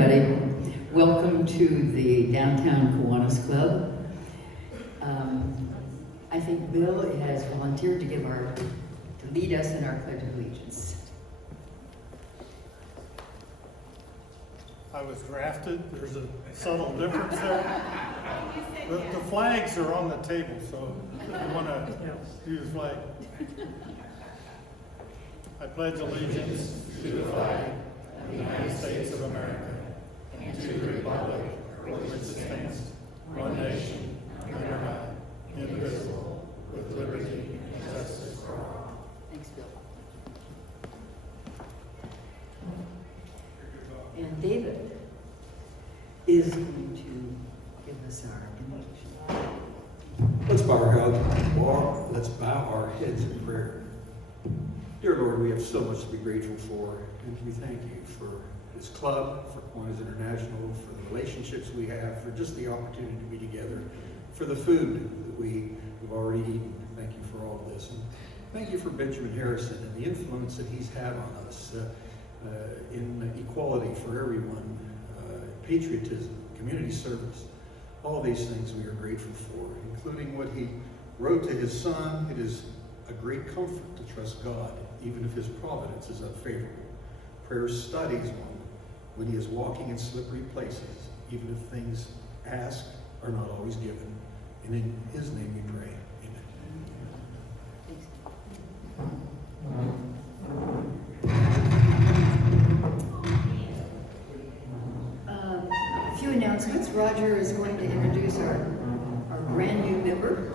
everybody. Welcome to the Downtown Kiwanis Club. I think Bill has volunteered to lead us in our Pledge of Allegiance. I was drafted. There's a subtle difference there. The flags are on the table, so if you want to use the flag. I pledge allegiance to the flag of the United States of America and to the republic for which it stands, one nation, under God, indivisible, with liberty and justice for all. Thanks, Bill. And David is going to give us our invocation. Let's bow our heads in prayer. Dear Lord, we have so much to be grateful for, and we thank you for this club, for Kiwanis International, for the relationships we have, for just the opportunity to be together, for the food that we've already eaten. Thank you for all of this. And thank you for Benjamin Harrison and the influence that he's had on us in equality for everyone, patriotism, community service, all these things we are grateful for, including what he wrote to his son. It is a great comfort to trust God, even if his providence is unfavorable. Prayer studies one when he is walking in slippery places, even if things asked are not always given. And in his name we pray. A few announcements. Roger is going to introduce our brand new member.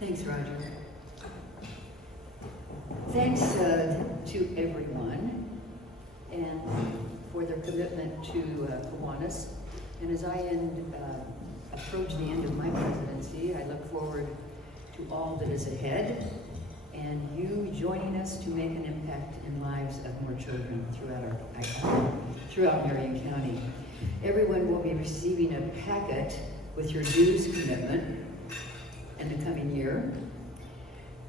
Thanks, Roger. Thanks to everyone and for their commitment to Kiwanis. And as I approach the end of my presidency, I look forward to all that is ahead and you joining us to make an impact in lives of more children throughout Marion County. Everyone will be receiving a packet with your dues commitment in the coming year.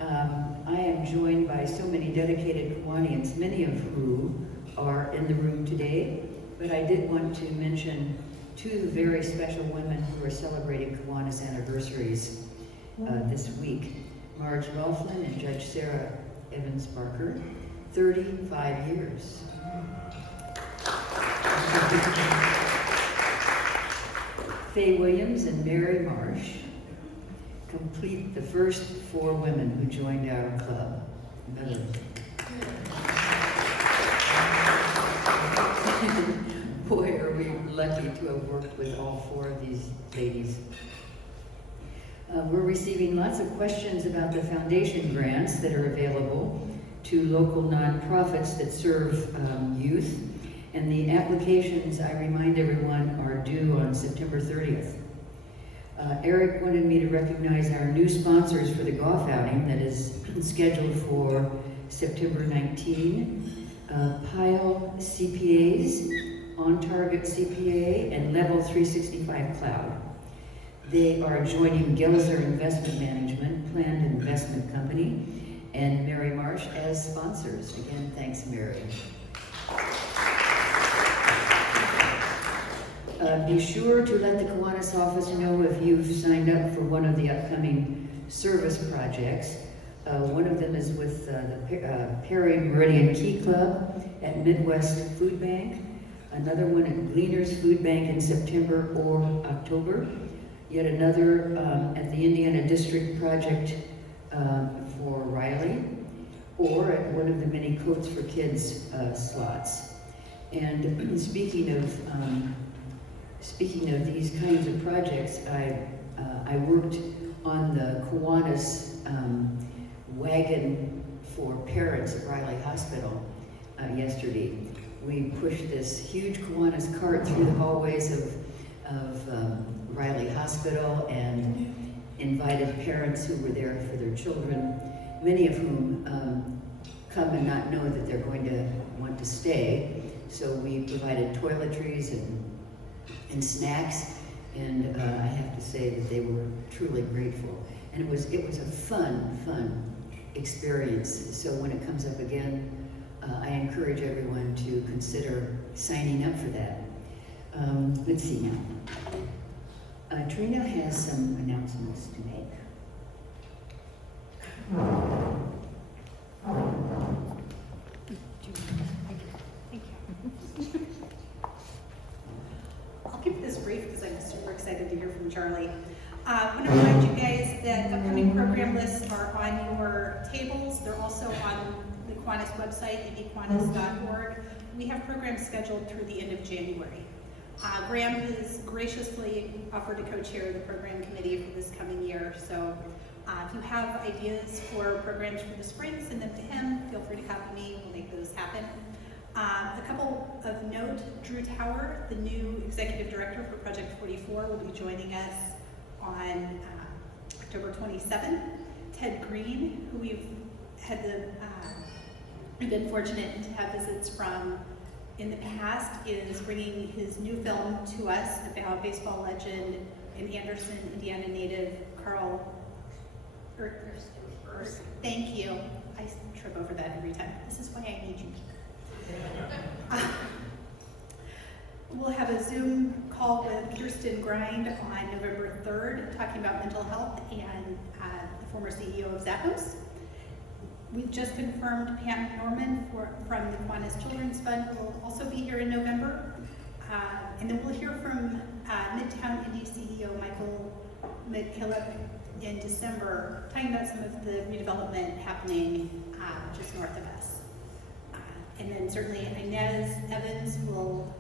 I am joined by so many dedicated Kiwanians, many of whom are in the room today, but I did want to mention two very special women who are celebrating Kiwanis anniversaries this week. Marge Laughlin and Judge Sarah Evans Barker, 35 years. Faye Williams and Mary Marsh complete the first 4 women who joined our club. Boy, are we lucky to have worked with all 4 of these ladies. We're receiving lots of questions about the foundation grants that are available to local nonprofits that serve youth. And the applications, I remind everyone, are due on September 30th. Eric wanted me to recognize our new sponsors for the golf outing that is scheduled for September 19. Pile CPAs, On Target CPA, and Level 365 Cloud. They are joining Gelser Investment Management, Planned Investment Company, and Mary Marsh as sponsors. Again, thanks, Mary. Be sure to let the Kiwanis office know if you've signed up for one of the upcoming service projects. One of them is with the Perry Meridian Key Club at Midwest Food Bank. Another one at Gleaners Food Bank in September or October. yet another at the Indiana District Project for Riley, or at one of the many Coats for Kids slots. And speaking of these kinds of projects, I worked on the Kiwanis wagon for parents at Riley Hospital yesterday. We pushed this huge Kiwanis cart through the hallways of Riley Hospital and invited parents who were there for their children, many of whom come and not know that they're going to want to stay. So we provided toiletries and snacks, and I have to say that they were truly grateful. And it was a fun experience. So when it comes up again, I encourage everyone to consider signing up for that. Let's see now. Trina has some announcements to make. I'll keep this brief because I'm super excited to hear from Charlie. I want to remind you guys that upcoming program lists are on your tables. They're also on the Kiwanis website, indykiwanis.org. We have programs scheduled through the end of January. Graham has graciously offered to co-chair the program committee for this coming year. So if you have ideas for programs for the spring, send them to him. Feel free to copy me. We'll make those happen. A couple of note, Drew Tower, the new executive director for Project 44, will be joining us on October 27th. Ted Green, who we've been fortunate to have visits from in the past, is bringing his new film to us about baseball legend and Anderson, Indiana native Carl Ernst. Thank you. I trip over that every time. This is why I need you here. We'll have a Zoom call with Kirsten Grind on November 3rd, talking about mental health and the former CEO of Zappos. We've just confirmed Pam Norman from the Kiwanis Children's Fund will also be here in November. And then we'll hear from Midtown Indy CEO Michael McKillop in December, talking about some of the redevelopment happening just north of us. And then certainly Inez Evans will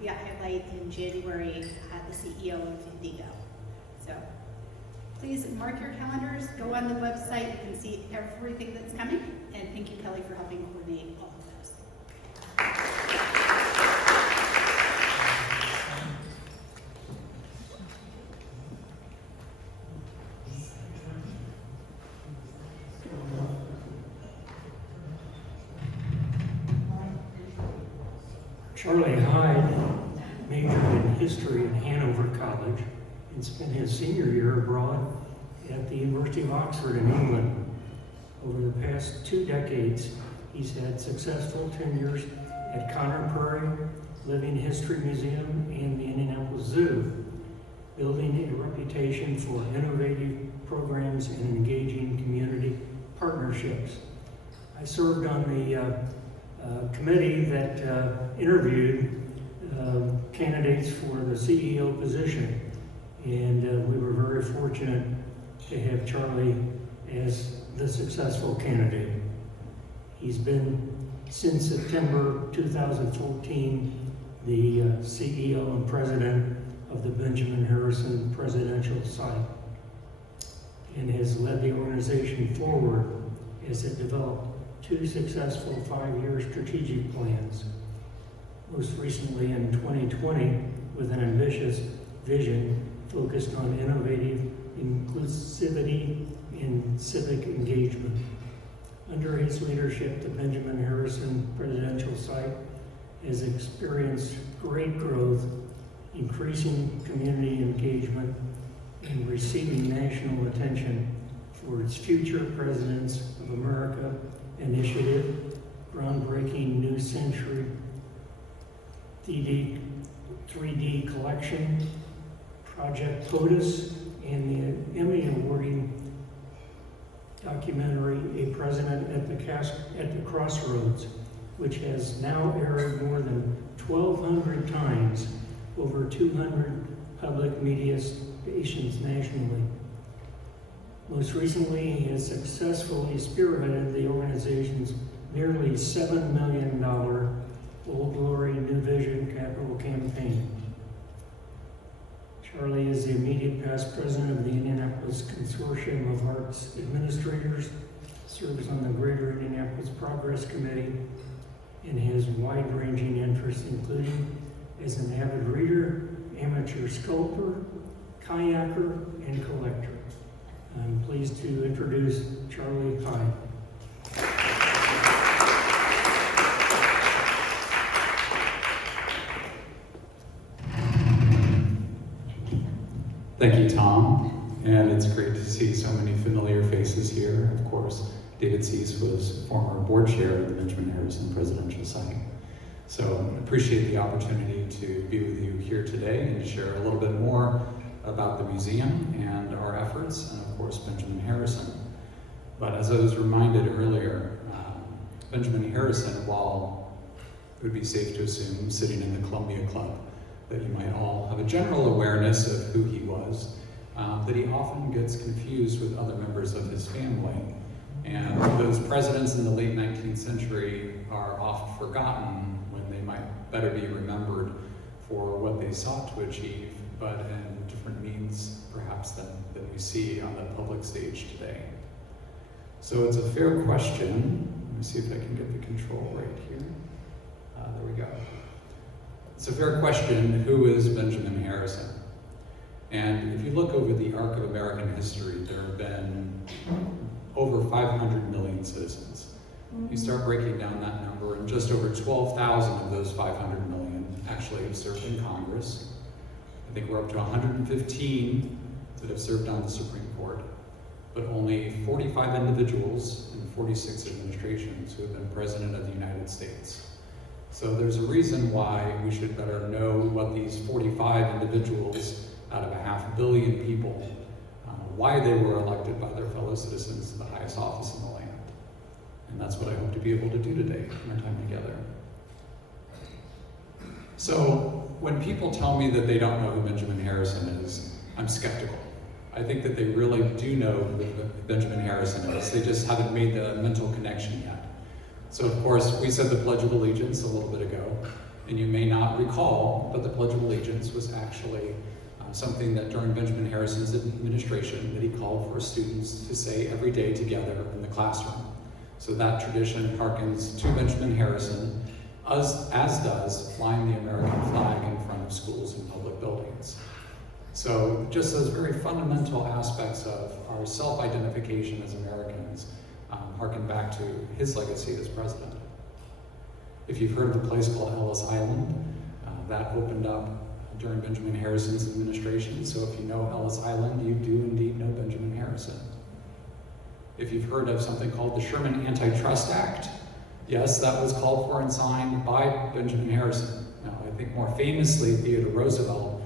be a highlight in January, the CEO of Indigo. So please mark your calendars, go on the website, you can see everything that's coming, and thank you, Kelly, for helping coordinate all of those. Charlie Hyde majored in history at Hanover College and spent his senior year abroad at the University of Oxford in England. Over the past 2 decades, he's had successful tenures at Conner Prairie, Living History Museum, and the Indianapolis Zoo, building a reputation for innovative programs and engaging community partnerships. I served on the committee that interviewed candidates for the CEO position, and we were very fortunate to have Charlie as the successful candidate. He's been, since September 2014, the CEO and president of the Benjamin Harrison Presidential Site, and has led the organization forward as it developed 2 successful 5-year strategic plans, most recently in 2020 with an ambitious vision focused on innovative inclusivity and civic engagement. Under his leadership, the Benjamin Harrison Presidential Site has experienced great growth, increasing community engagement, and receiving national attention for its Future Presidents of America initiative, groundbreaking New Century 3D collection, Project POTUS, and the Emmy-awarding documentary A President at the Crossroads, which has now aired more than 1,200 times over 200 public media stations nationally. Most recently, he has successfully spearheaded the organization's nearly $7 million Old Glory New Vision capital campaign. Charlie is the immediate past president of the Indianapolis Consortium of Arts Administrators, serves on the Greater Indianapolis Progress Committee, and has wide-ranging interests, including as an avid reader, amateur sculptor, kayaker, and collector. I'm pleased to introduce Charlie Hyde. Thank you, Tom. And it's great to see so many familiar faces here. Of course, David Cease was former board chair of the Benjamin Harrison Presidential Site. So appreciate the opportunity to be with you here today and to share a little bit more about the museum and our efforts, and of course, Benjamin Harrison. But as I was reminded earlier, Benjamin Harrison, while it would be safe to assume sitting in the Columbia Club, that you might all have a general awareness of who he was, that he often gets confused with other members of his family. And those presidents in the late 19th century are oft forgotten when they might better be remembered for what they sought to achieve, but in different means perhaps than we see on the public stage today. So it's a fair question. Let me see if I can get the control right here. There we go. It's a fair question, who is Benjamin Harrison? And if you look over the arc of American history, there have been over 500 million citizens. You start breaking down that number, and just over 12,000 of those 500 million actually have served in Congress. I think we're up to 115 that have served on the Supreme Court, but only 45 individuals in 46 administrations who have been President of the United States. So there's a reason why we should better know what these 45 individuals out of 500 million people, why they were elected by their fellow citizens to the highest office in the land. And that's what I hope to be able to do today in our time together. So when people tell me that they don't know who Benjamin Harrison is, I'm skeptical. I think that they really do know who Benjamin Harrison is. They just haven't made the mental connection yet. So of course, we said the Pledge of Allegiance a little bit ago, and you may not recall, but the Pledge of Allegiance was actually something that during Benjamin Harrison's administration that he called for students to say every day together in the classroom. So that tradition harkens to Benjamin Harrison, as does flying the American flag in front of schools and public buildings. So just those very fundamental aspects of our self-identification as Americans harken back to his legacy as president. If you've heard of a place called Ellis Island, that opened up during Benjamin Harrison's administration. So if you know Ellis Island, you do indeed know Benjamin Harrison. If you've heard of something called the Sherman Antitrust Act, yes, that was called for and signed by Benjamin Harrison. Now, I think more famously, Theodore Roosevelt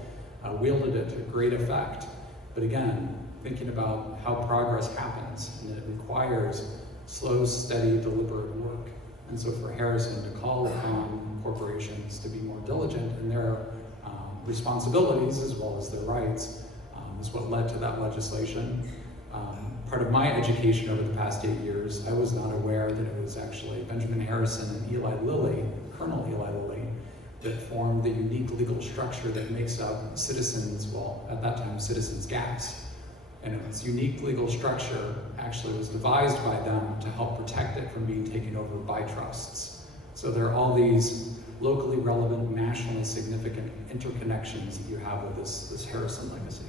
wielded it to great effect. But again, thinking about how progress happens, and it requires slow, steady, deliberate work. And so for Harrison to call upon corporations to be more diligent in their responsibilities as well as their rights is what led to that legislation. Part of my education over the past 8 years, I was not aware that it was actually Benjamin Harrison and Eli Lilly, Colonel Eli Lilly, that formed the unique legal structure that makes up Citizens, well, at that time, Citizens Gas. And its unique legal structure actually was devised by them to help protect it from being taken over by trusts. So there are all these locally relevant, nationally significant interconnections that you have with this Harrison legacy.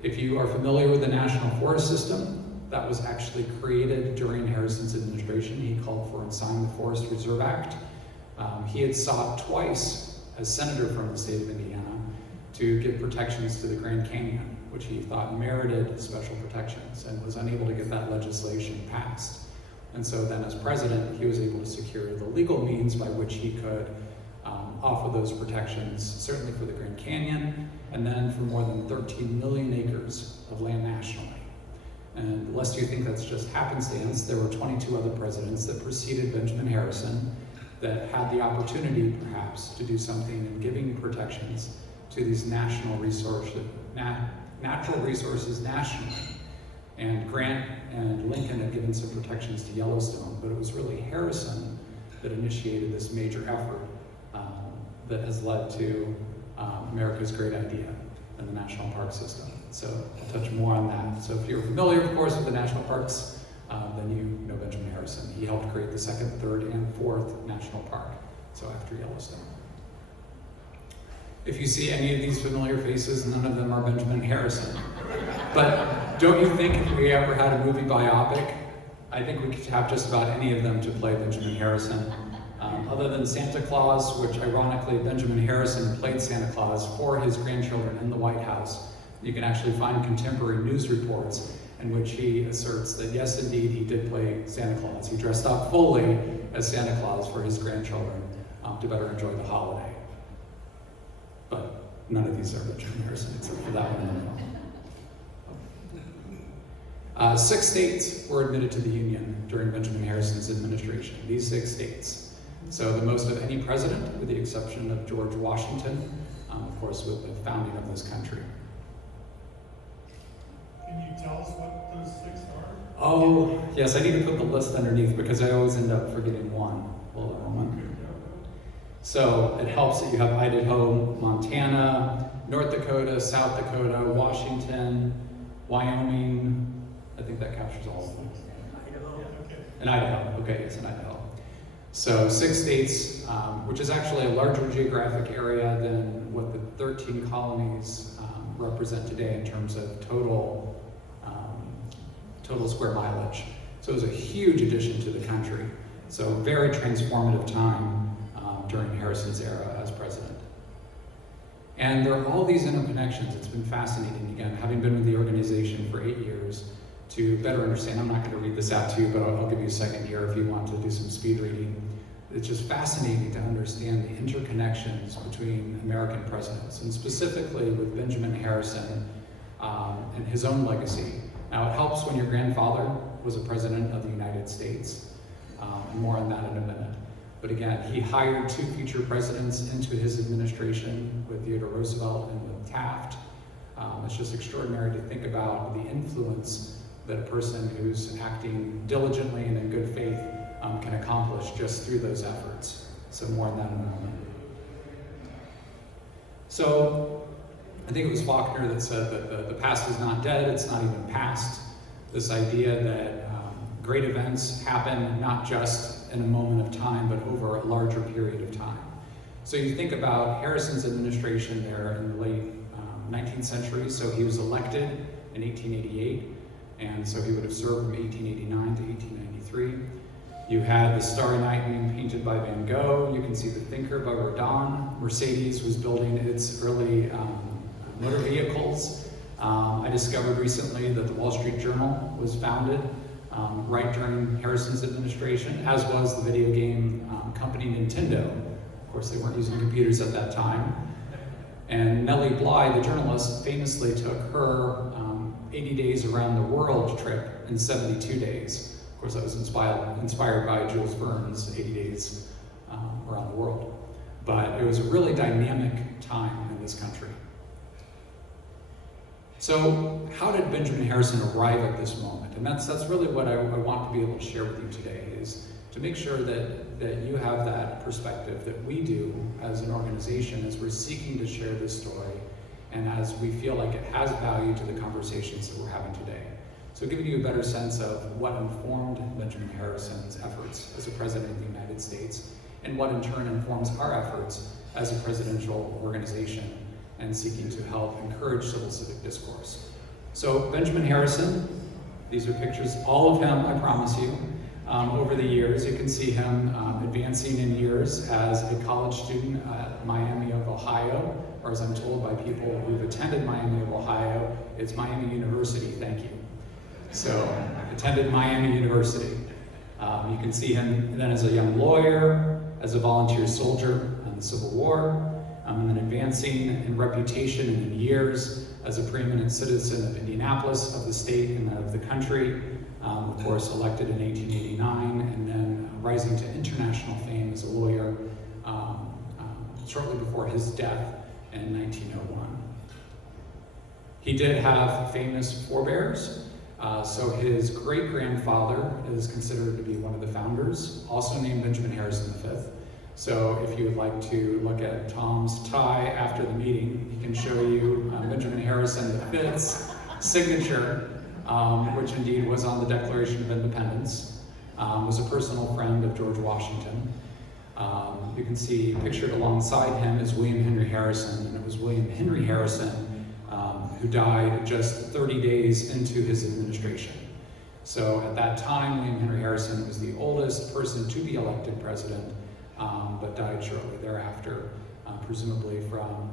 If you are familiar with the National Forest System, that was actually created during Harrison's administration. He called for and signed the Forest Reserve Act. He had sought twice, as senator from the state of Indiana, to give protections to the Grand Canyon, which he thought merited special protections, and was unable to get that legislation passed. And so then as president, he was able to secure the legal means by which he could offer those protections, certainly for the Grand Canyon, and then for more than 13 million acres of land nationally. And lest you think that's just happenstance, there were 22 other presidents that preceded Benjamin Harrison that had the opportunity, perhaps, to do something in giving protections to these natural resources nationally. And Grant and Lincoln had given some protections to Yellowstone, but it was really Harrison that initiated this major effort that has led to America's great idea in the national park system. So I'll touch more on that. So if you're familiar, of course, with the national parks, then you know Benjamin Harrison. He helped create the 2nd, 3rd, and 4th national park, so after Yellowstone. If you see any of these familiar faces, none of them are Benjamin Harrison. But don't you think if we ever had a movie biopic, I think we could have just about any of them to play Benjamin Harrison. Other than Santa Claus, which ironically Benjamin Harrison played Santa Claus for his grandchildren in the White House. You can actually find contemporary news reports in which he asserts that yes, indeed, he did play Santa Claus. He dressed up fully as Santa Claus for his grandchildren to better enjoy the holiday. But none of these are Benjamin Harrison except for that one. 6 states were admitted to the Union during Benjamin Harrison's administration. These 6 states. So the most of any president, with the exception of George Washington, of course, with the founding of this country. Can you tell us what those 6 are? Oh, yes, I need to put the list underneath because I always end up forgetting one. Hold on one. So it helps that you have Idaho, Montana, North Dakota, South Dakota, Washington, Wyoming. I think that captures all of them. In Idaho, okay, yes, in Idaho. So 6 states, which is actually a larger geographic area than what the 13 colonies represent today in terms of total square mileage. So it was a huge addition to the country. So very transformative time during Harrison's era as president. And there are all these interconnections. It's been fascinating, again, having been with the organization for 8 years, to better understand. I'm not going to read this out to you, but I'll give you a second here if you want to do some speed reading. It's just fascinating to understand the interconnections between American presidents, and specifically with Benjamin Harrison and his own legacy. Now, it helps when your grandfather was a president of the United States, and more on that in a minute. But again, he hired 2 future presidents into his administration with Theodore Roosevelt and with Taft. It's just extraordinary to think about the influence that a person who's acting diligently and in good faith can accomplish just through those efforts. So more on that in a moment. So I think it was Faulkner that said that the past is not dead, it's not even past. This idea that great events happen not just in a moment of time, but over a larger period of time. So you think about Harrison's administration there in the late 19th century. So he was elected in 1888, and so he would have served from 1889 to 1893. You had the Starry Night being painted by Van Gogh. You can see the Thinker by Rodin. Mercedes was building its early motor vehicles. I discovered recently that the Wall Street Journal was founded right during Harrison's administration, as was the video game company Nintendo. Of course, they weren't using computers at that time. And Nellie Bly, the journalist, famously took her 80 days around the world trip in 72 days. Of course, that was inspired by Jules Verne's 80 days around the world. But it was a really dynamic time in this country. So how did Benjamin Harrison arrive at this moment? And that's really what I want to be able to share with you today, is to make sure that you have that perspective that we do as an organization as we're seeking to share this story and as we feel like it has value to the conversations that we're having today. So giving you a better sense of what informed Benjamin Harrison's efforts as a president of the United States and what in turn informs our efforts as a presidential organization and seeking to help encourage civil civic discourse. So Benjamin Harrison, these are pictures, all of him, I promise you, over the years. You can see him advancing in years as a college student at Miami of Ohio, or as I'm told by people who've attended Miami of Ohio, it's Miami University, thank you. So, attended Miami University. You can see him then as a young lawyer, as a volunteer soldier in the Civil War, and then advancing in reputation and in years as a preeminent citizen of Indianapolis, of the state and of the country. Of course, elected in 1889, and then rising to international fame as a lawyer shortly before his death in 1901. He did have famous forebears. So his great-grandfather is considered to be one of the founders, also named Benjamin Harrison V. So if you would like to look at Tom's tie after the meeting, he can show you Benjamin Harrison V's signature, which indeed was on the Declaration of Independence, was a personal friend of George Washington. You can see pictured alongside him is William Henry Harrison, and it was William Henry Harrison who died just 30 days into his administration. So at that time, William Henry Harrison was the oldest person to be elected president, but died shortly thereafter, presumably from,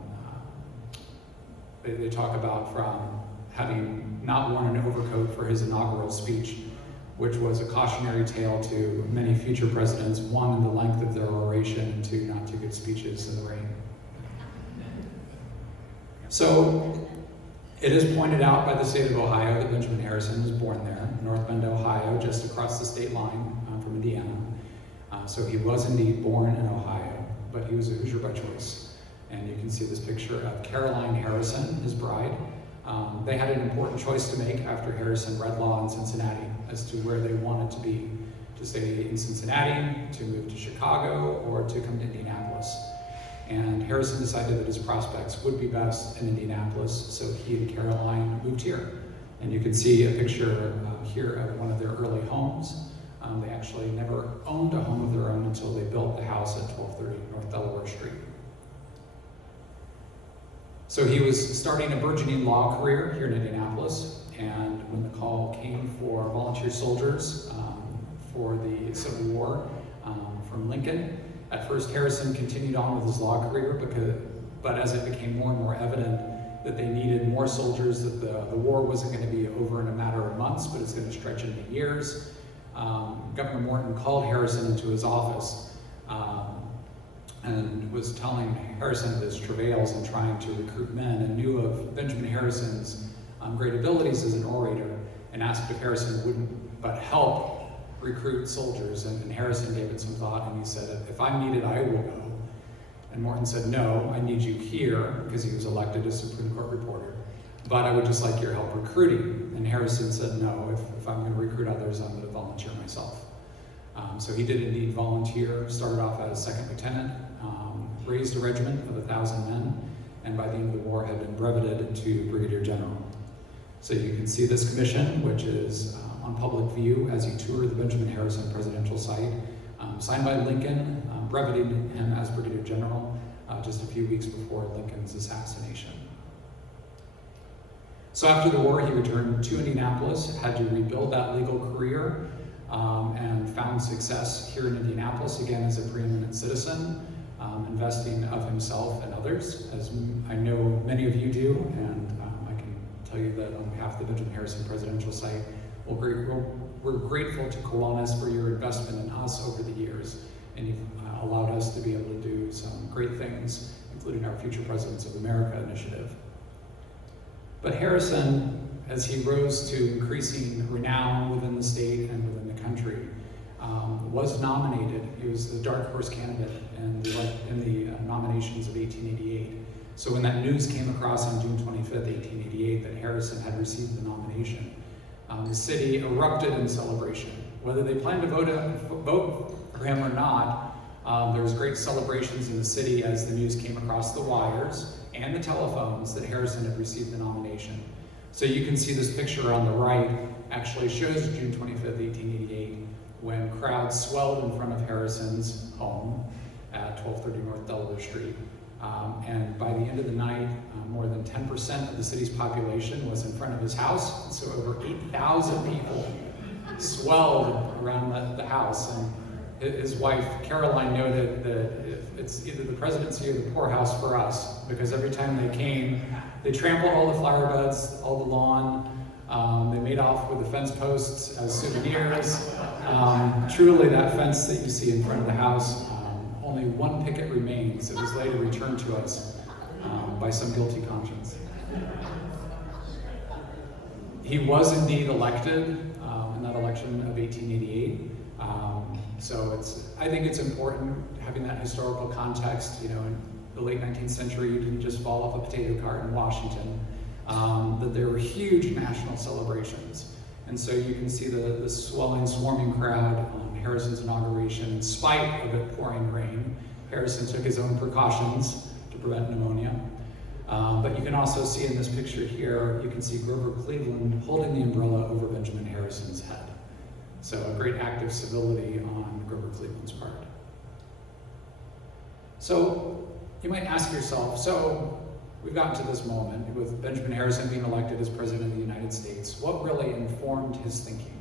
they talk about from having not worn an overcoat for his inaugural speech, which was a cautionary tale to many future presidents, one in the length of their oration, and two, not too good speeches in the rain. So, it is pointed out by the state of Ohio that Benjamin Harrison was born there, North Bend, Ohio, just across the state line from Indiana. So he was indeed born in Ohio, but he was a Hoosier by choice. And you can see this picture of Caroline Harrison, his bride. They had an important choice to make after Harrison read law in Cincinnati as to where they wanted to be, to stay in Cincinnati, to move to Chicago, or to come to Indianapolis. And Harrison decided that his prospects would be best in Indianapolis, so he and Caroline moved here. And you can see a picture here of one of their early homes. They actually never owned a home of their own until they built the house at 1230 North Delaware Street. So he was starting a burgeoning law career here in Indianapolis, and when the call came for volunteer soldiers for the Civil War from Lincoln, at first Harrison continued on with his law career, but as it became more and more evident that they needed more soldiers, that the war wasn't going to be over in a matter of months, but it's going to stretch into years, Governor Morton called Harrison into his office and was telling Harrison of his travails in trying to recruit men, and knew of Benjamin Harrison's great abilities as an orator, and asked if Harrison wouldn't but help recruit soldiers. And Harrison gave it some thought, and he said, if I'm needed, I will go. And Morton said, no, I need you here, because he was elected as Supreme Court reporter, but I would just like your help recruiting. And Harrison said, no, if I'm going to recruit others, I'm going to volunteer myself. So he did indeed volunteer, started off as second lieutenant, raised a regiment of 1,000 men, and by the end of the war had been breveted to brigadier general. So you can see this commission, which is on public view as he toured the Benjamin Harrison presidential site, signed by Lincoln, breveted him as brigadier general just a few weeks before Lincoln's assassination. So after the war, he returned to Indianapolis, had to rebuild that legal career, and found success here in Indianapolis, again as a preeminent citizen, investing of himself and others, as I know many of you do, and I can tell you that on behalf of the Benjamin Harrison presidential site, we're grateful to Kiwanis for your investment in us over the years, and you've allowed us to be able to do some great things, including our Future Presidents of America initiative. But Harrison, as he rose to increasing renown within the state and within the country, was nominated. He was the dark horse candidate in the nominations of 1888. So when that news came across on June 25th, 1888, that Harrison had received the nomination, the city erupted in celebration. Whether they planned to vote for him or not, there was great celebrations in the city as the news came across the wires and the telephones that Harrison had received the nomination. So you can see this picture on the right actually shows June 25th, 1888, when crowds swelled in front of Harrison's home at 1230 North Delaware Street. And by the end of the night, more than 10% of the city's population was in front of his house. So over 8,000 people swelled around the house. And his wife, Caroline, noted that it's either the presidency or the poorhouse for us, because every time they came, they trampled all the flower beds, all the lawn. They made off with the fence posts as souvenirs. Truly, that fence that you see in front of the house, only one picket remains. It was later returned to us by some guilty conscience. He was indeed elected in that election of 1888. So I think it's important having that historical context, and the late 19th century, you didn't just fall off a potato cart in Washington, that there were huge national celebrations. And so you can see the swelling, swarming crowd on Harrison's inauguration. In spite of it pouring rain, Harrison took his own precautions to prevent pneumonia. But you can also see in this picture here, you can see Grover Cleveland holding the umbrella over Benjamin Harrison's head. So a great act of civility on Grover Cleveland's part. So you might ask yourself, so we've gotten to this moment with Benjamin Harrison being elected as President of the United States. What really informed his thinking?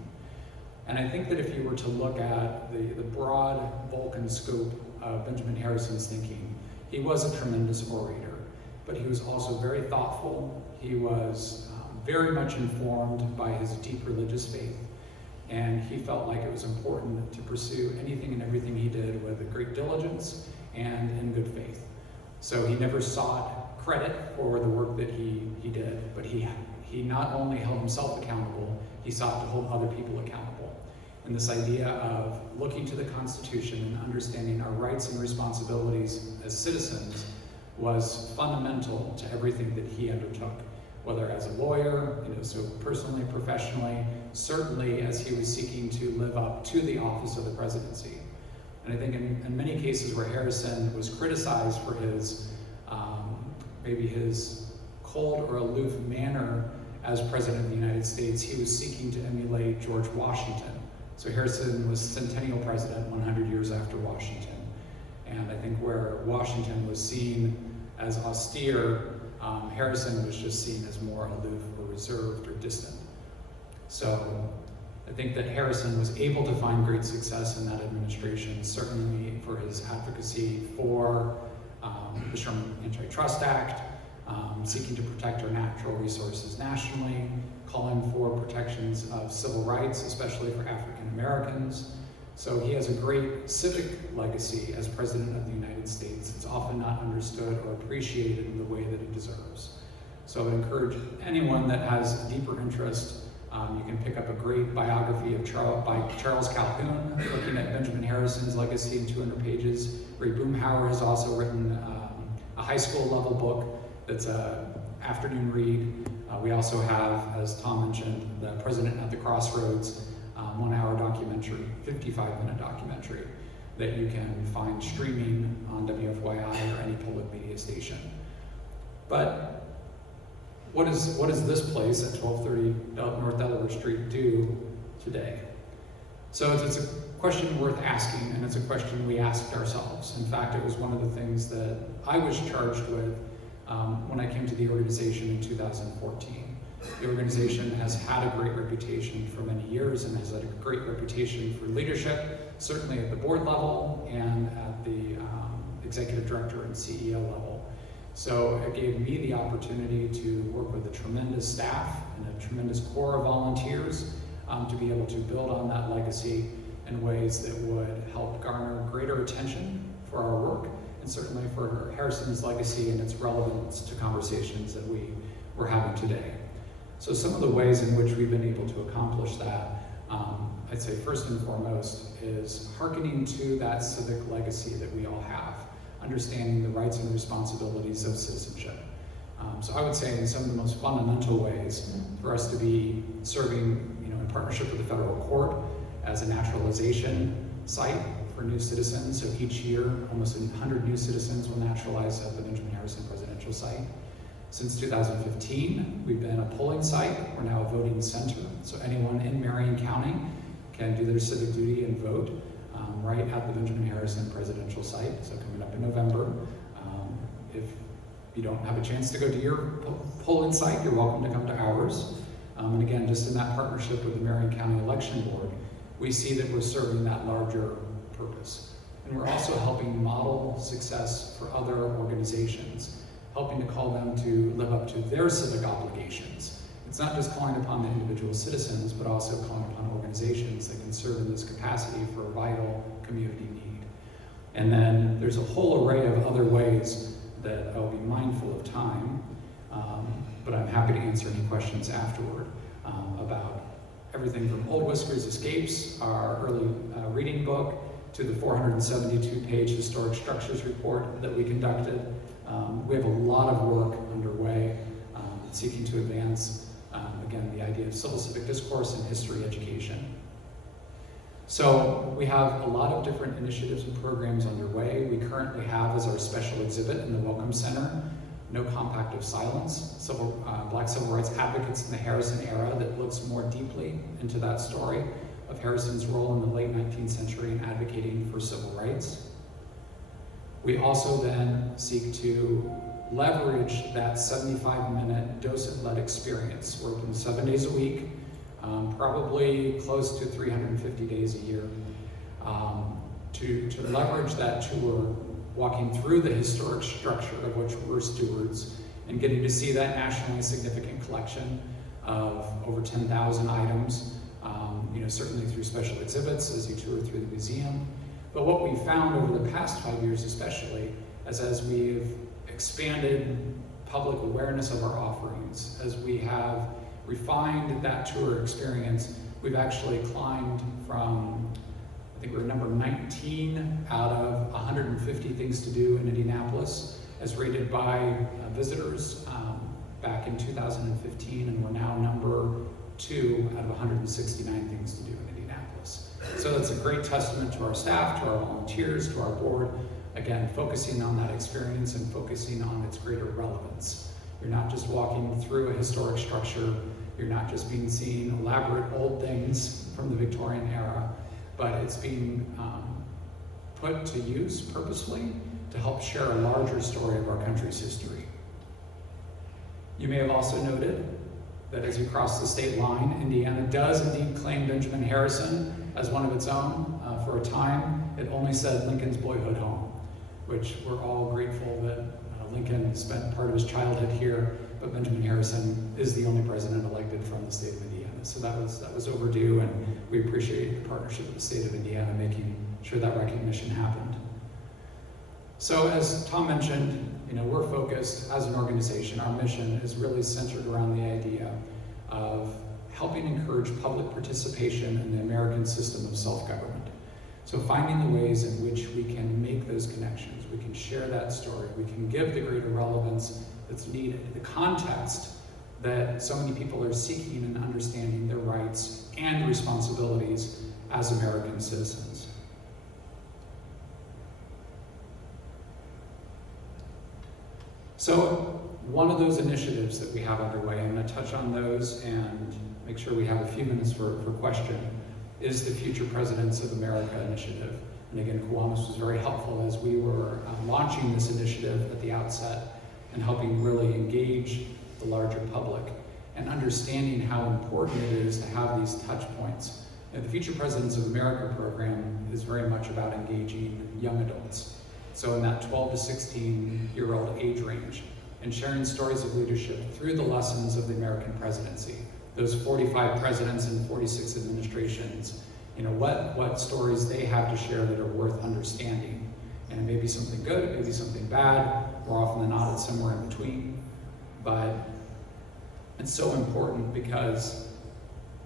And I think that if you were to look at the broad bulk and scope of Benjamin Harrison's thinking, he was a tremendous orator, but he was also very thoughtful. He was very much informed by his deep religious faith, and he felt like it was important to pursue anything and everything he did with great diligence and in good faith. So he never sought credit for the work that he did, but he not only held himself accountable, he sought to hold other people accountable. And this idea of looking to the Constitution and understanding our rights and responsibilities as citizens was fundamental to everything that he undertook, whether as a lawyer, so personally, professionally, certainly as he was seeking to live up to the office of the presidency. And I think in many cases where Harrison was criticized for his, maybe his cold or aloof manner as President of the United States, he was seeking to emulate George Washington. So Harrison was centennial president 100 years after Washington. And I think where Washington was seen as austere, Harrison was just seen as more aloof or reserved or distant. So I think that Harrison was able to find great success in that administration, certainly for his advocacy for the Sherman Antitrust Act, seeking to protect our natural resources nationally, calling for protections of civil rights, especially for African Americans. So he has a great civic legacy as President of the United States. It's often not understood or appreciated in the way that it deserves. So I would encourage anyone that has a deeper interest, you can pick up a great biography of by Charles Calhoun, looking at Benjamin Harrison's legacy in 200 pages. Ray Boomhauer has also written a high school level book that's an afternoon read. We also have, as Tom mentioned, the President at the Crossroads, 1-hour documentary, 55-minute documentary that you can find streaming on WFYI or any public media station. But what does this place at 1230 North Delaware Street do today? So it's a question worth asking, and it's a question we asked ourselves. In fact, it was one of the things that I was charged with when I came to the organization in 2014. The organization has had a great reputation for many years and has had a great reputation for leadership, certainly at the board level and at the executive director and CEO level. So it gave me the opportunity to work with a tremendous staff and a tremendous core of volunteers to be able to build on that legacy in ways that would help garner greater attention for our work and certainly for Harrison's legacy and its relevance to conversations that we're having today. So some of the ways in which we've been able to accomplish that, I'd say first and foremost, is hearkening to that civic legacy that we all have, understanding the rights and responsibilities of citizenship. So I would say in some of the most fundamental ways for us to be serving in partnership with the federal court as a naturalization site for new citizens. So each year, almost 100 new citizens will naturalize at the Benjamin Harrison presidential site. Since 2015, we've been a polling site. We're now a voting center. So anyone in Marion County can do their civic duty and vote right at the Benjamin Harrison presidential site. So coming up in November, if you don't have a chance to go to your polling site, you're welcome to come to ours. And again, just in that partnership with the Marion County Election Board, we see that we're serving that larger purpose. And we're also helping model success for other organizations, helping to call them to live up to their civic obligations. It's not just calling upon the individual citizens, but also calling upon organizations that can serve in this capacity for a vital community need. And then there's a whole array of other ways that I'll be mindful of time, but I'm happy to answer any questions afterward about everything from Old Whiskers Escapes, our early reading book, to the 472-page historic structures report that we conducted, We have a lot of work underway seeking to advance, again, the idea of civil civic discourse and history education. So we have a lot of different initiatives and programs underway. We currently have as our special exhibit in the Welcome Center, No Compact of Silence, Black civil rights advocates in the Harrison era, that looks more deeply into that story of Harrison's role in the late 19th century in advocating for civil rights. We also then seek to leverage that 75-minute docent-led experience. We're open 7 days a week, probably close to 350 days a year, to leverage that tour, walking through the historic structure of which we're stewards, and getting to see that nationally significant collection of over 10,000 items, certainly through special exhibits as you tour through the museum. But what we found over the past 5 years especially, as we've expanded public awareness of our offerings, as we have refined that tour experience, we've actually climbed from, I think we're number 19 out of 150 things to do in Indianapolis, as rated by visitors back in 2015, and we're now number 2 out of 169 things to do in Indianapolis. So that's a great testament to our staff, to our volunteers, to our board, again, focusing on that experience and focusing on its greater relevance. You're not just walking through a historic structure, you're not just being seen elaborate old things from the Victorian era, but it's being put to use purposefully to help share a larger story of our country's history. You may have also noted that as you cross the state line, Indiana does indeed claim Benjamin Harrison as one of its own. For a time, it only said Lincoln's boyhood home, which we're all grateful that Lincoln spent part of his childhood here, but Benjamin Harrison is the only president elected from the state of Indiana. So that was overdue, and we appreciate the partnership with the state of Indiana making sure that recognition happened. So as Tom mentioned, we're focused as an organization. Our mission is really centered around the idea of helping encourage public participation in the American system of self-government. So finding the ways in which we can make those connections, we can share that story, we can give the greater relevance that's needed, the context that so many people are seeking and understanding their rights and responsibilities as American citizens. So one of those initiatives that we have underway, I'm going to touch on those and make sure we have a few minutes for question, is the Future Presidents of America initiative. And again, Kiwanis was very helpful as we were launching this initiative at the outset and helping really engage the larger public and understanding how important it is to have these touch points. The Future Presidents of America program is very much about engaging young adults. So in that 12 to 16-year-old age range, and sharing stories of leadership through the lessons of the American presidency. Those 45 presidents and 46 administrations, what stories they have to share that are worth understanding. And it may be something good, it may be something bad, more often than not it's somewhere in between. But it's so important because,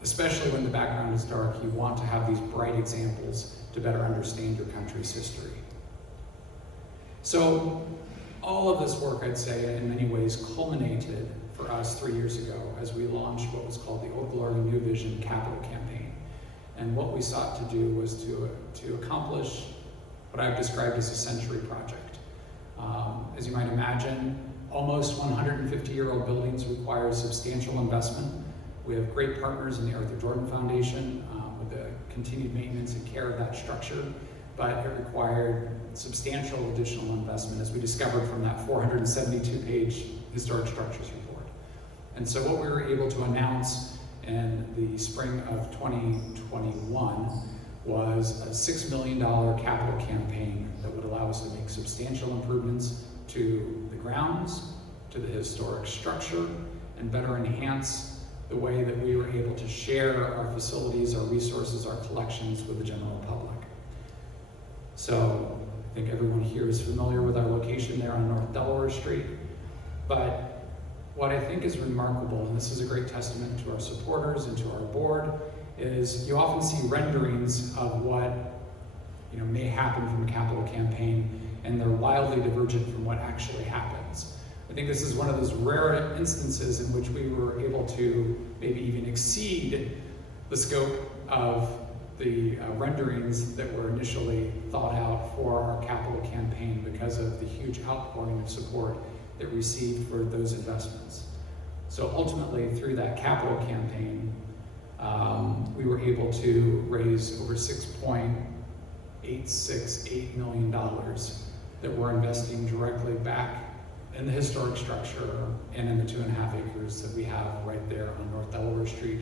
especially when the background is dark, you want to have these bright examples to better understand your country's history. So all of this work, I'd say, in many ways culminated for us 3 years ago as we launched what was called the Old Glory New Vision Capital Campaign. And what we sought to do was to accomplish what I've described as a century project. As you might imagine, almost 150-year-old buildings require substantial investment. We have great partners in the Arthur Jordan Foundation with the continued maintenance and care of that structure, but it required substantial additional investment, as we discovered from that 472-page historic structures report. And so what we were able to announce in the spring of 2021 was a $6 million capital campaign that would allow us to make substantial improvements to the grounds, to the historic structure, and better enhance the way that we were able to share our facilities, our resources, our collections with the general public. So I think everyone here is familiar with our location there on North Delaware Street. But what I think is remarkable, and this is a great testament to our supporters and to our board, is you often see renderings of what may happen from a capital campaign, and they're wildly divergent from what actually happens. I think this is one of those rare instances in which we were able to maybe even exceed the scope of the renderings that were initially thought out for our capital campaign because of the huge outpouring of support that we received for those investments. So ultimately, through that capital campaign, we were able to raise over $6.868 million that we're investing directly back in the historic structure and in the 2.5 acres that we have right there on North Delaware Street.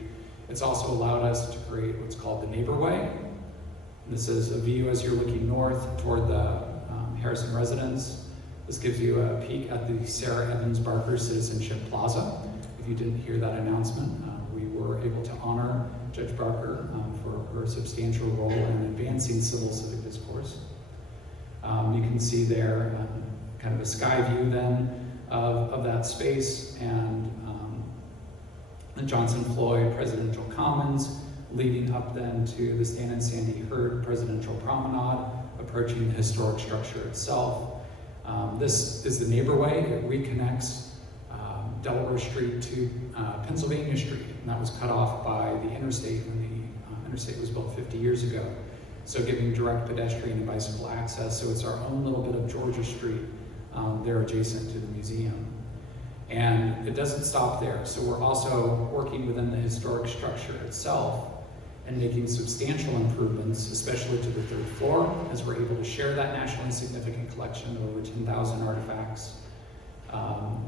It's also allowed us to create what's called the Neighborway. This is a view as you're looking north toward the Harrison residence. This gives you a peek at the Sarah Evans Barker Citizenship Plaza. If you didn't hear that announcement, we were able to honor Judge Barker for her substantial role in advancing civil civic discourse. You can see there kind of a sky view then of that space, and the Johnson Floyd Presidential Commons, leading up then to the Stan and Sandy Hurd Presidential Promenade, approaching the historic structure itself. This is the Neighborway. It reconnects Delaware Street to Pennsylvania Street, and that was cut off by the interstate when the interstate was built 50 years ago. So giving direct pedestrian and bicycle access. So it's our own little bit of Georgia Street there adjacent to the museum. And it doesn't stop there. So we're also working within the historic structure itself and making substantial improvements, especially to the 3rd floor, as we're able to share that nationally significant collection of over 10,000 artifacts.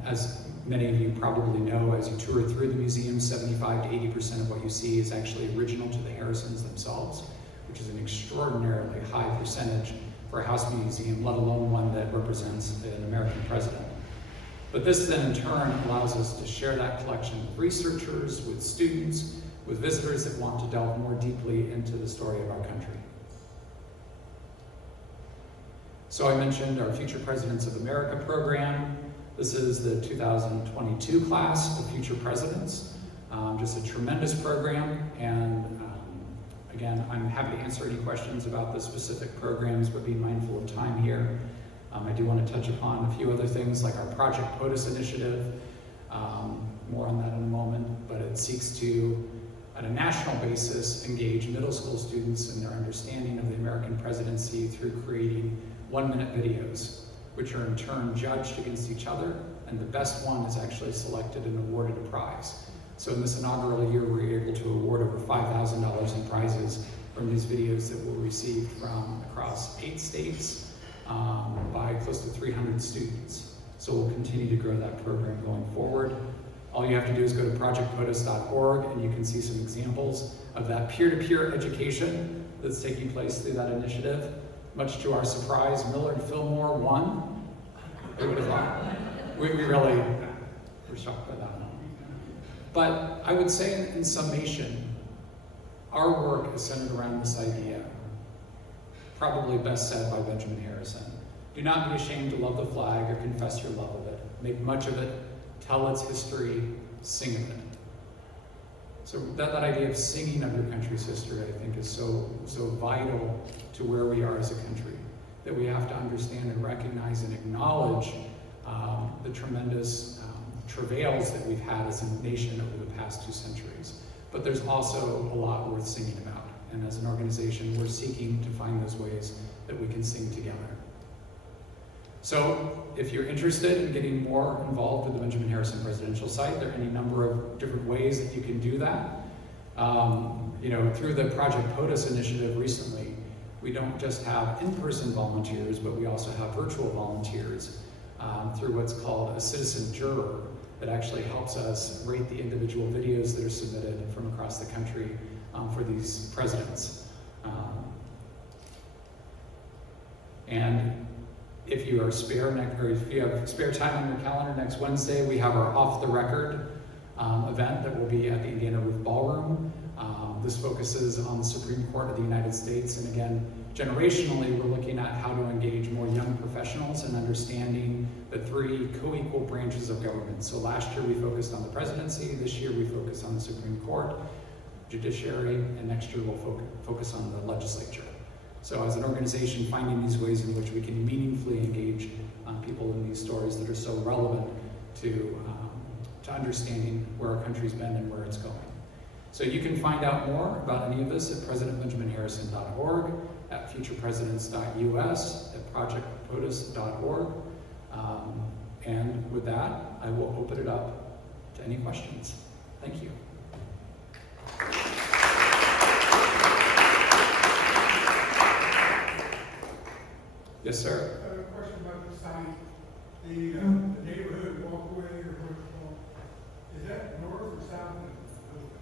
As many of you probably know, as you tour through the museum, 75 to 80% of what you see is actually original to the Harrisons themselves, which is an extraordinarily high percentage for a house museum, let alone one that represents an American president. But this then in turn allows us to share that collection with researchers, with students, with visitors that want to delve more deeply into the story of our country. So I mentioned our Future Presidents of America program. This is the 2022 class of future presidents. Just a tremendous program, and again, I'm happy to answer any questions about the specific programs, but be mindful of time here. I do want to touch upon a few other things like our Project POTUS initiative. More on that in a moment, but it seeks to, at a national basis, engage middle school students in their understanding of the American presidency through creating 1-minute videos, which are in turn judged against each other, and the best one is actually selected and awarded a prize. So in this inaugural year, we were able to award over $5,000 in prizes from these videos that we'll receive from across 8 states by close to 300 students. So we'll continue to grow that program going forward. All you have to do is go to projectpotus.org and you can see some examples of that peer-to-peer education that's taking place through that initiative. Much to our surprise, Millard Fillmore won. Who would have thought? We really were shocked by that one. But I would say in summation, our work is centered around this idea, probably best said by Benjamin Harrison. Do not be ashamed to love the flag or confess your love of it. Make much of it, tell its history, sing of it. So that idea of singing of your country's history, I think, is so vital to where we are as a country, that we have to understand and recognize and acknowledge the tremendous travails that we've had as a nation over the past 2 centuries. But there's also a lot worth singing about. And as an organization, we're seeking to find those ways that we can sing together. So if you're interested in getting more involved with the Benjamin Harrison Presidential Site, there are any number of different ways that you can do that. Through the Project POTUS initiative recently, we don't just have in-person volunteers, but we also have virtual volunteers through what's called a citizen juror that actually helps us rate the individual videos that are submitted from across the country for these presidents. And if you are spare, or if you have spare time on your calendar next Wednesday, we have our Off the Record event that will be at the Indiana Roof Ballroom. This focuses on the Supreme Court of the United States, and again, generationally, we're looking at how to engage more young professionals in understanding the 3 co-equal branches of government. So last year we focused on the presidency, this year we focused on the Supreme Court, judiciary, and next year we'll focus on the legislature. So as an organization, finding these ways in which we can meaningfully engage people in these stories that are so relevant to understanding where our country's been and where it's going. So you can find out more about any of this at presidentbenjaminharrison.org, at futurepresidents.us, at projectpotus.org. And with that, I will open it up to any questions. Thank you. Yes, sir. I have a question about the site. The neighborhood walkway or what it's called, is that north or south of the building?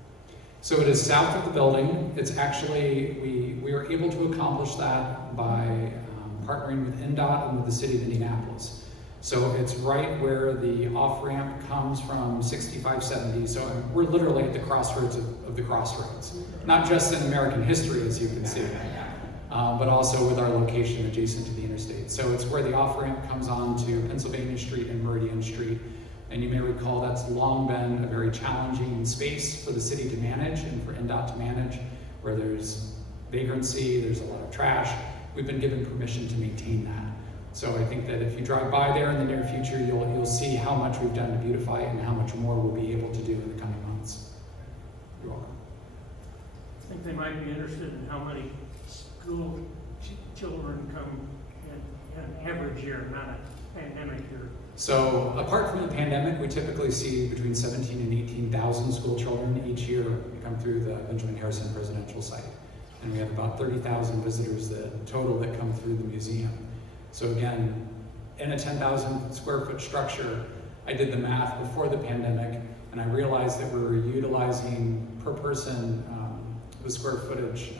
So it is south of the building. It's actually, we were able to accomplish that by partnering with NDOT and with the city of Indianapolis. So it's right where the off-ramp comes from 6570. So we're literally at the crossroads of the crossroads. Not just in American history, as you can see, but also with our location adjacent to the interstate. So it's where the off-ramp comes on to Pennsylvania Street and Meridian Street. And you may recall that's long been a very challenging space for the city to manage and for NDOT to manage, where there's vagrancy, there's a lot of trash. We've been given permission to maintain that. So I think that if you drive by there in the near future, you'll see how much we've done to beautify it and how much more we'll be able to do in the coming months. You're welcome. I think they might be interested in how many school children come in an average year, not a pandemic year. So apart from the pandemic, we typically see between 17 and 18,000 school children each year come through the Benjamin Harrison Presidential Site. And we have about 30,000 visitors total that come through the museum. So again, in a 10,000 square foot structure, I did the math before the pandemic, and I realized that we were utilizing per person the square footage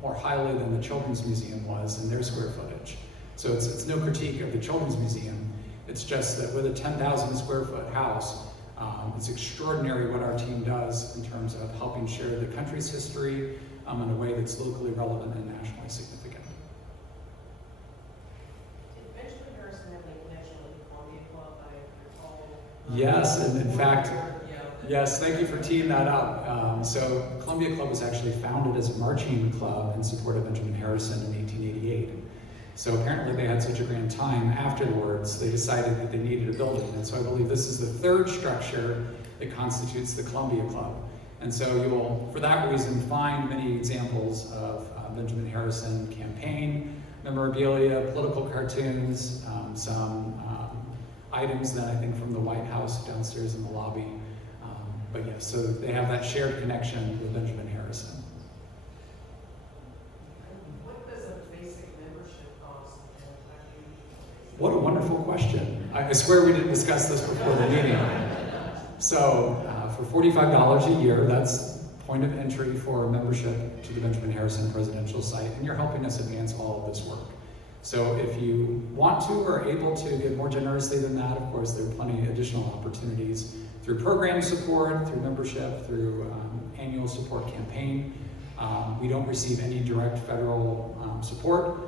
more highly than the Children's Museum was in their square footage. So it's no critique of the Children's Museum. It's just that with a 10,000 square foot house, it's extraordinary what our team does in terms of helping share the country's history in a way that's locally relevant and nationally significant. Did Benjamin Harrison have any connection with the Columbia Club? I recall. Yes, and in fact, Yeah. yes, thank you for teeing that up. So Columbia Club was actually founded as a marching club in support of Benjamin Harrison in 1888. So apparently they had such a grand time afterwards, they decided that they needed a building. And so I believe this is the third structure that constitutes the Columbia Club. And so you will, for that reason, find many examples of Benjamin Harrison campaign memorabilia, political cartoons, some items that I think from the White House downstairs in the lobby. But yes, so they have that shared connection with Benjamin Harrison. What does a basic membership cost? What a wonderful question. I swear we didn't discuss this before the meeting. So for $45 a year, that's point of entry for membership to the Benjamin Harrison Presidential Site, and you're helping us advance all of this work. So if you want to or are able to give more generously than that, of course, there are plenty of additional opportunities through program support, through membership, through annual support campaign. We don't receive any direct federal support,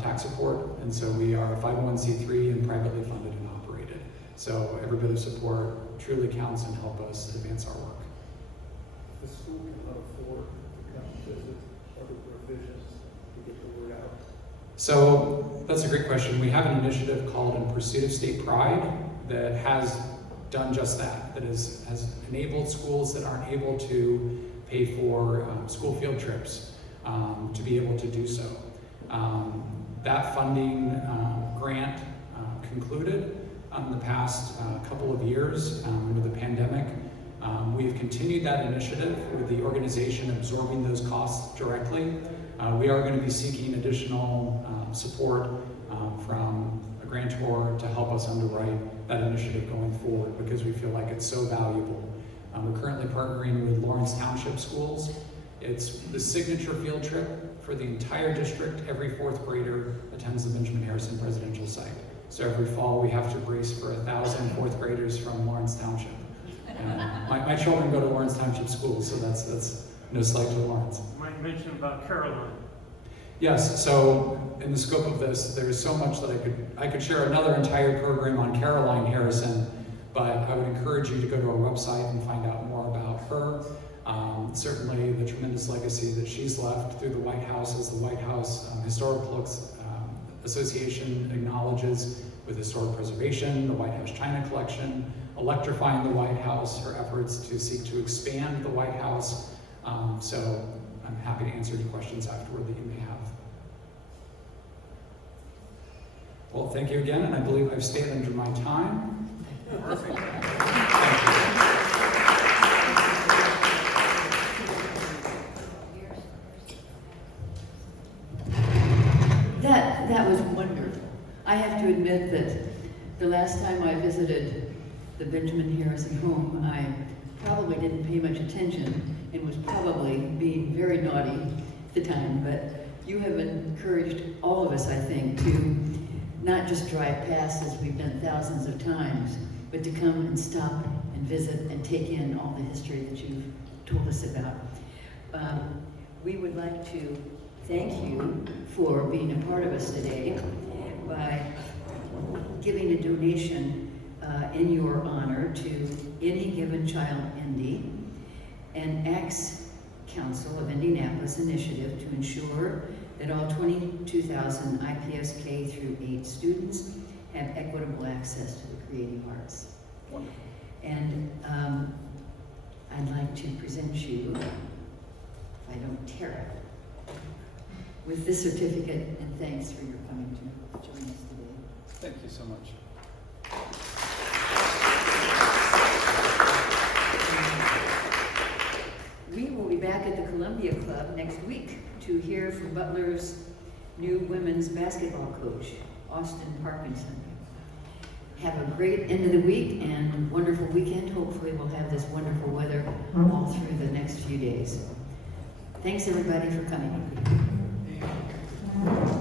tax support, and so we are 501c3 and privately funded and operated. So every bit of support truly counts and help us advance our work. The school cannot afford to come visit other provisions to get the word out. So that's a great question. We have an initiative called In Pursuit of State Pride that has done just that, that has enabled schools that aren't able to pay for school field trips to be able to do so. That funding grant concluded in the past couple of years under the pandemic. We've continued that initiative with the organization absorbing those costs directly. We are going to be seeking additional support from a grantor to help us underwrite that initiative going forward because we feel like it's so valuable. We're currently partnering with Lawrence Township Schools. It's the signature field trip for the entire district. Every fourth grader attends the Benjamin Harrison Presidential Site. So every fall we have to brace for 1,000 fourth graders from Lawrence Township. My children go to Lawrence Township Schools, so that's no slight to Lawrence. Might mention about Caroline. Yes, so in the scope of this, there's so much that I could share another entire program on Caroline Harrison, but I would encourage you to go to our website and find out more about her. certainly the tremendous legacy that she's left through the White House, as the White House Historical Association acknowledges with historic preservation, the White House China Collection, electrifying the White House, her efforts to seek to expand the White House. So I'm happy to answer any questions afterward that you may have. Well, thank you again, and I believe I've stayed under my time. Perfect. That was wonderful. I have to admit that the last time I visited the Benjamin Harrison home, I probably didn't pay much attention and was probably being very naughty at the time, but you have encouraged all of us, I think, to not just drive past as we've done thousands of times, but to come and stop and visit and take in all the history that you've told us about. We would like to thank you for being a part of us today by giving a donation in your honor to Any Given Child Indy, an ex-Council of Indianapolis initiative to ensure that all 22,000 IPS K through 8 students have equitable access to the creative arts. Wonderful. And I'd like to present you, if I don't tear it, with this certificate, and thanks for your coming to join us today. Thank you so much. We will be back at the Columbia Club next week to hear from Butler's new women's basketball coach, Austin Parkinson. Have a great end of the week and wonderful weekend. Hopefully we'll have this wonderful weather all through the next few days. Thanks everybody for coming.